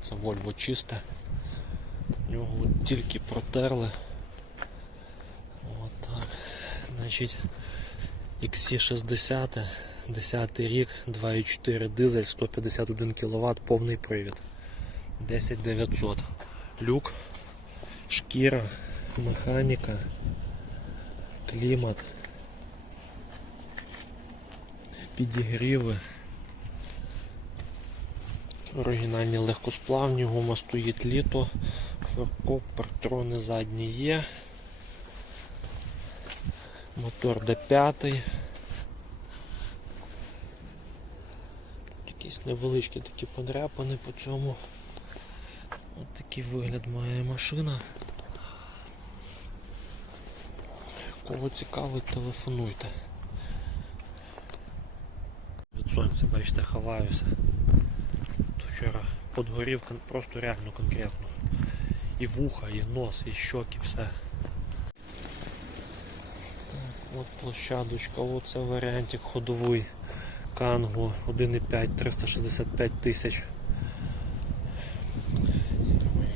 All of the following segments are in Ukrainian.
Оце Volvo чисте. В нього от тільки протерли. Отак. Значить, XC60, 10 рік, 2,4 дизель, 151 кВт, повний привід. 10900. Люк, шкіра, механіка, клімат, підігріви. Оригінальні легкосплавні, гума стоїть літо, фаркоп, партрони задні є. Мотор D5. Якісь невеличкі такі подряпини по цьому. Ось такий вигляд має машина. Кого цікавить, телефонуйте. Від сонця, бачите, ховаюся. Вчора подгорів просто реально конкретно. І вуха, і нос, і щоки, все. Так, от площадочка, оце варіантик ходовий. Кангу 1,5 365 тисяч.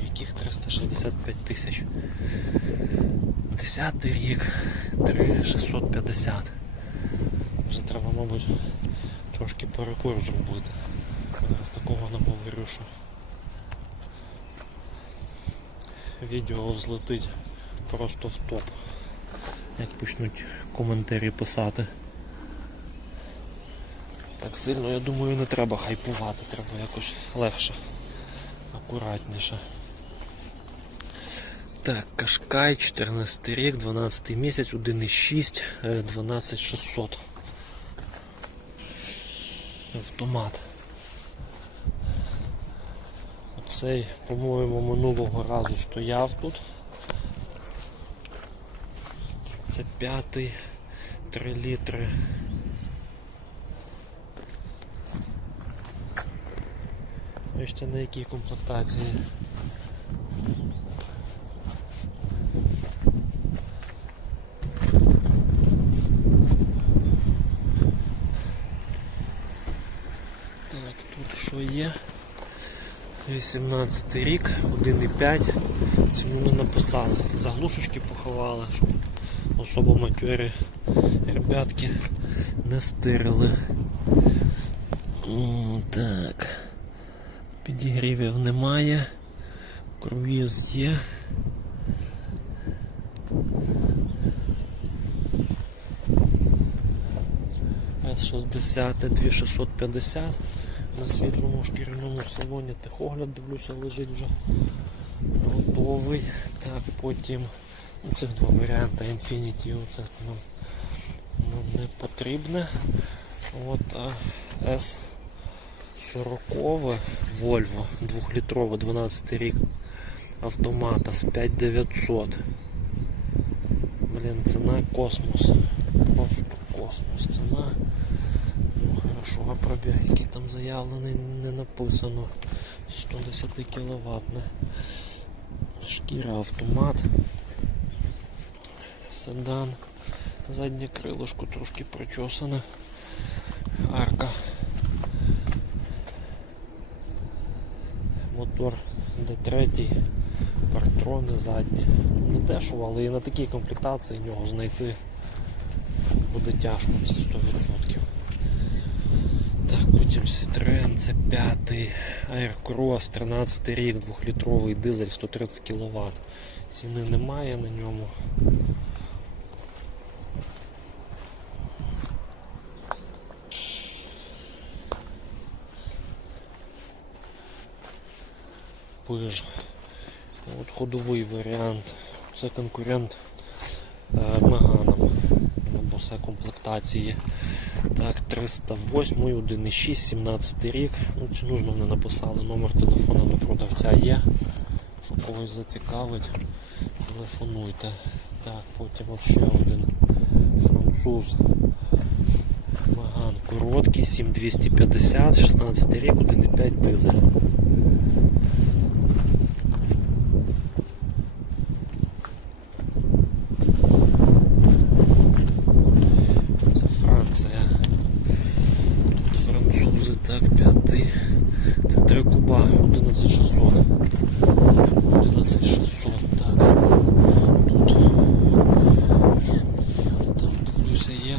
Яких 365 тисяч? Десятий рік 3650. Вже треба, мабуть, трошки перекур зробити. Зараз такого говорю, що відео злетить просто в топ. Як почнуть коментарі писати. Так сильно, я думаю, не треба хайпувати, треба якось легше, акуратніше. Так, Кашкай, 14 рік, 12 місяць, 1,6, е, 12600. Автомат. Оцей, по-моєму, минулого разу стояв тут. Це п'ятий, 3 літри. Бачите, на якій комплектації. Так, тут що є? 18 рік, 1,5. Ціну не написали. Заглушечки поховали, щоб особо матьорі ребятки не стирили. Так. Підігрівів немає. Круїз є. С60 2650 на світлому шкіряному салоні техогляд дивлюся, лежить вже готовий. Так, потім ну, цих два варіанти Infinity, оце нам, нам не потрібне. От а S40 Volvo 2-літрове 12 рік автомата з 5900. Блін, ціна космос. Просто космос ціна. Хорошо, пробіг, який там заявлений, не написано. 110 кВт. Шкіра автомат. Седан. Заднє крилишко трошки причосане. Арка. Мотор D3, партрони задні. Не дешево, але і на такій комплектації нього знайти буде тяжко, це 100%. Так, потім Citroen це 5 Aircross 13 рік, 2-літровий дизель 130 кВт. Ціни немає на ньому. Пиж. От ходовий варіант. Це конкурент е, Босе комплектації. Так, 308, 1,6, 17 рік. Ну, ціну знов не написали. Номер телефона до продавця є. Що когось зацікавить, телефонуйте. Так, потім от ще один француз. Маган короткий, 7250, 16 рік, 1,5 дизель. Це Франція. 11 11600. 11600, так. Тут? Там дивлюся є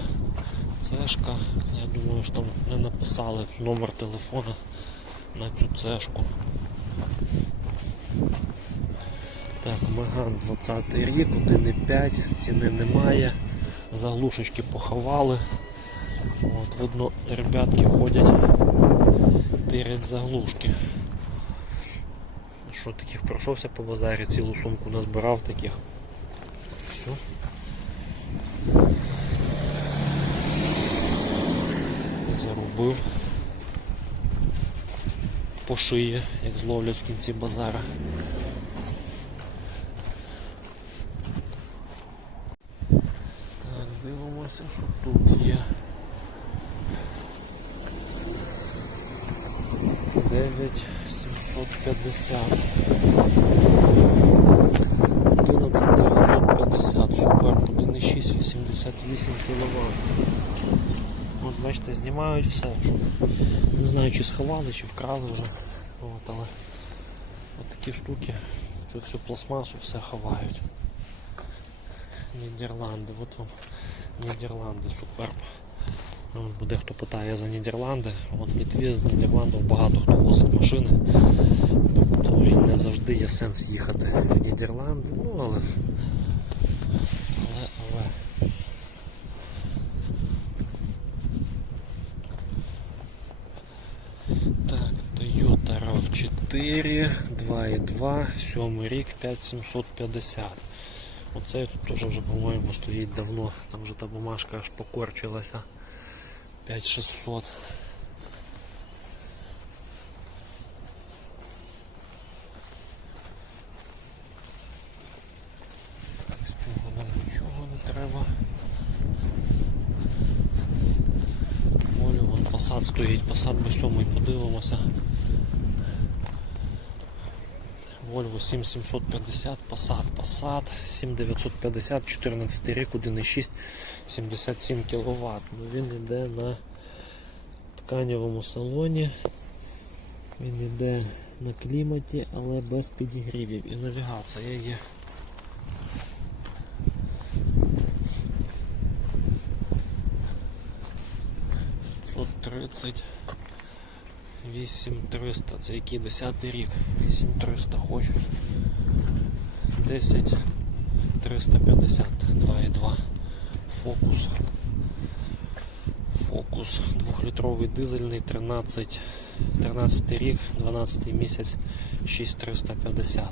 цешка. Я думаю, що там не написали номер телефона на цю цешку. Так, Меган 20 рік, 1,5, ціни немає. Заглушечки поховали. От, видно, ребятки ходять, тирять заглушки. Що таких пройшовся по базарі, цілу сумку назбирав таких. Все. Заробив по шиї, як зловлять в кінці базара. Так, дивимося, що тут є. 9750. 11950, супер, 1,6, 88 кВт. От бачите, знімають все. Не знаю, чи сховали, чи вкрали вже. От, але от такі штуки, цю всю пластмасу все ховають. Нідерланди, от вам Нідерланди, суперб. Ну, Бо дехто питає за Нідерланди. От Літві з Нідерландів багато хто возить машини. Тобто і не завжди є сенс їхати в Нідерланди. Ну але. Але, але. Так, Toyota RAV4, 2.2, 7 рік, 5750. Оцей тут теж вже, по-моєму, стоїть давно. Там вже та бумажка аж покорчилася. 5600. Так, нічого не треба. Молю, вон посад стоїть, посад ми сьомий подивимося. Volvo 7750, Passat, Passat 7950, 14 рік, 1,6, 77 кВт. Ну, він йде на тканевому салоні. Він йде на кліматі, але без підігрівів. І навігація є. П'ятсот тридцять. 8300, це який 10 рік, 8300 хочуть. 10 350, 2,2 фокус. Фокус. 2-літровий дизельний. 13, 13 рік, 12 місяць, 6350.